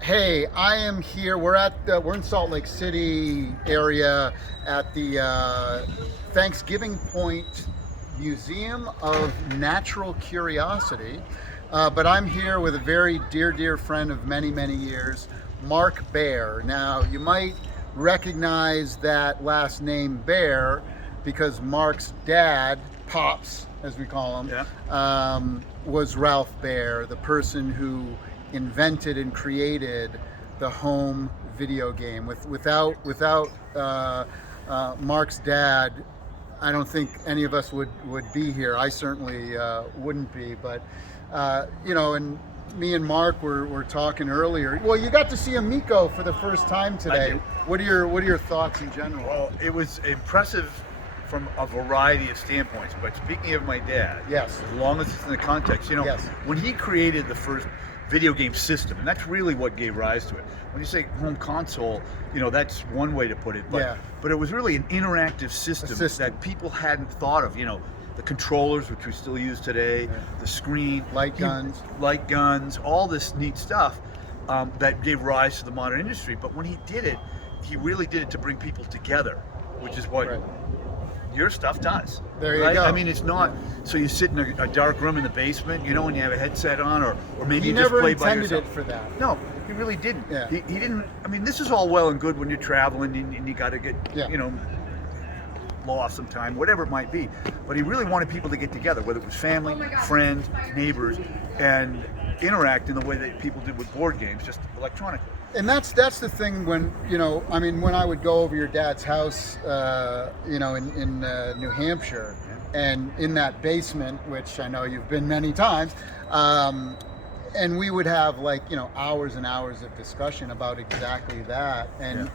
Hey, I am here. We're in Salt Lake City area at the Thanksgiving Point Museum of Natural Curiosity. But I'm here with a very dear friend of many years, Mark Baer. Now, you might recognize that last name Baer because Mark's dad, Pops, as we call him, Yeah. was Ralph Baer, the person who invented and created the home video game. Without Mark's dad, I don't think any of us would be here. I certainly wouldn't be. But and me and Mark were talking earlier. Well, you got to see Amico for the first time today. did. What are your thoughts in general? Well, it was impressive from a variety of standpoints. But speaking of my dad, Yes. as long as it's in the context, Yes. when he created the first video game system, and that's really what gave rise to it. When you say home console, that's one way to put it. But Yeah. but it was really an interactive system, that people hadn't thought of. The controllers, which we still use today, the screen, Light guns. all this neat stuff that gave rise to the modern industry. But when he did it, he really did it to bring people together, which is what Right. your stuff does. There you right? go. I mean, it's not so you sit in a dark room in the basement, when you have a headset on, or maybe He you just never play by intended yourself. it for that. No, he really didn't. Yeah. He didn't. I mean, this is all well and good when you're traveling and you got to get, Yeah. lost some time, whatever it might be. But he really wanted people to get together, whether it was family, friends, neighbors, and interact in the way that people did with board games, just electronically. And that's the thing when when I would go over your dad's house, in New Hampshire, and in that basement, which I know you've been many times, and we would have hours and hours of discussion about exactly that, and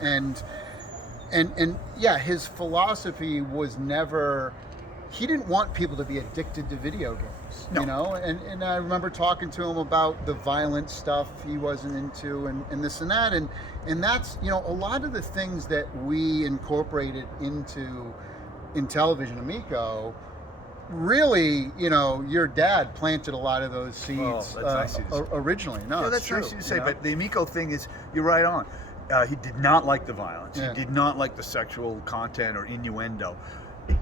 yeah, his philosophy was never. He didn't want people to be addicted to video games, No. and I remember talking to him about the violent stuff he wasn't into and this and that, and that's, a lot of the things that we incorporated into Intellivision Amico, really, your dad planted a lot of those seeds Oh, that's nice of you to say. originally. No, Yeah, it's that's true, nice to say, you know? but the Amico thing is, you're right on. He did not like the violence. Yeah. He did not like the sexual content or innuendo.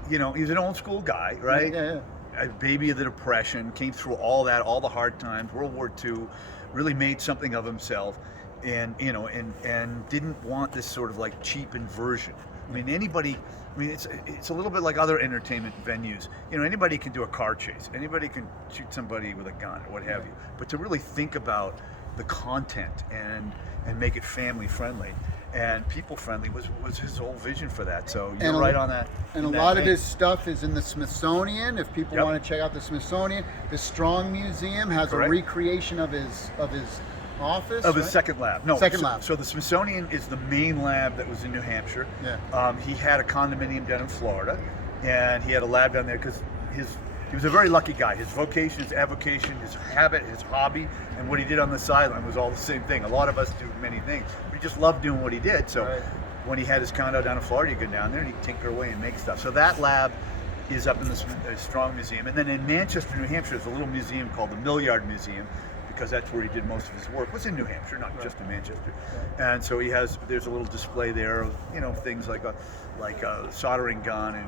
He's an old school guy, right? Yeah. A baby of the Depression, came through all that, all the hard times, World War II, really made something of himself, and and didn't want this sort of like cheapened version. I mean, it's a little bit like other entertainment venues. Anybody can do a car chase, anybody can shoot somebody with a gun or what have you. But to really think about the content and make it family friendly and people friendly was his whole vision for that. So you're right on that. And a in that lot of vein. his stuff is in the Smithsonian. If people Yep. want to check out the Smithsonian, the Strong Museum has Correct. a recreation of his office. Of his right? second lab. No, Second so, lab. So the Smithsonian is the main lab that was in New Hampshire. Yeah. He had a condominium down in Florida, and he had a lab down there because he was a very lucky guy. His vocation, his avocation, his habit, his hobby, and what he did on the sideline was all the same thing. A lot of us do many things. We just loved doing what he did. So Right. when he had his condo down in Florida, you go down there and he'd tinker away and make stuff. So that lab is up in the Strong Museum. And then in Manchester, New Hampshire, there's a little museum called the Milliard Museum, because that's where he did most of his work. It was in New Hampshire, not just in Manchester. And so there's a little display there of things like a soldering gun and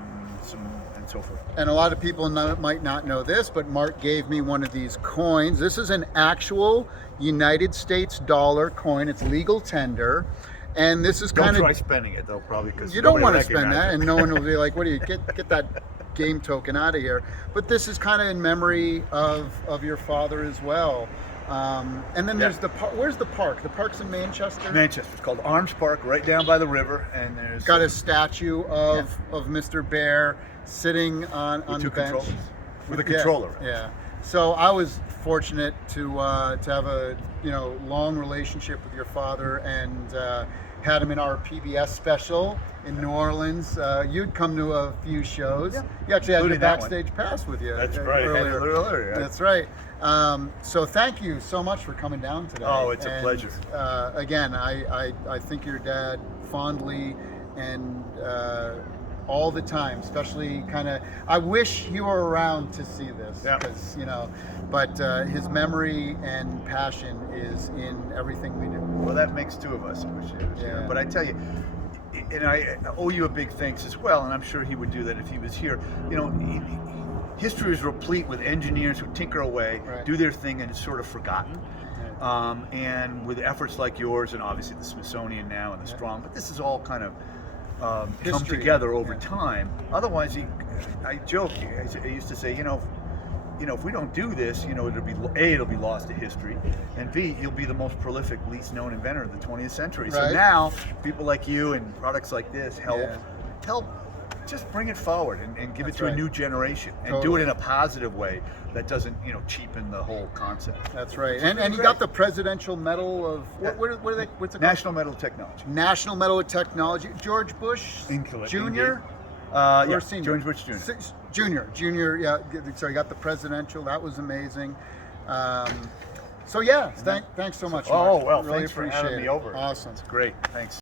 so forth. And a lot of people might not know this, but Mark gave me one of these coins. This is an actual United States dollar coin. It's legal tender. And this is Don't kind try of, spending it though, probably, because you don't want to spend that, and no one will be like, what do you get that game token out of here. But this is kind of in memory of your father as well. And then there's where's the park? The park's in Manchester. Manchester. It's called Arms Park, right down by the river, and there's Got a statue of Mr. Baer sitting on the two bench controllers. With a controller. Yeah. So I was fortunate to have a long relationship with your father, and had him in our PBS special in New Orleans. You'd come to a few shows. Yeah. You actually had your Including that one. backstage pass with you. That's right. Earlier. Earlier, yeah. That's right. So thank you so much for coming down today. Oh, it's a And, pleasure. Again, I think your dad fondly, and all the time, especially kind of, I wish you were around to see this, Yeah. because, you know, but his memory and passion is in everything we do. Well, that makes two of us. I wish he was here. Yeah. But I tell you, and I owe you a big thanks as well, and I'm sure he would do that if he was here. You know, history is replete with engineers who tinker away, Right. do their thing, and it's sort of forgotten. And with efforts like yours, and obviously the Smithsonian now and the Yeah. Strong, but this is all kind of come History. together over Yeah. time. Otherwise, I joke. I used to say, you know, if we don't do this, you know, it'll be lost to history, and B, you'll be the most prolific, least known inventor of the 20th century. So Right. now, people like you and products like this help Yeah. just bring it forward and give That's it to right. a new generation, and do Totally. it in a positive way that doesn't, you know, cheapen the whole concept. That's right. It's And really you great. got the Presidential Medal of, what are they, what's it called? National Medal of Technology. National Medal of Technology. George Bush Indeed. Jr. Yeah, or senior? George Bush Jr. Junior, yeah. So you got the presidential. That was amazing. So yeah, thanks so much. Oh, Mark. well, really thanks for appreciate having me it. over. Awesome. It's great. Thanks.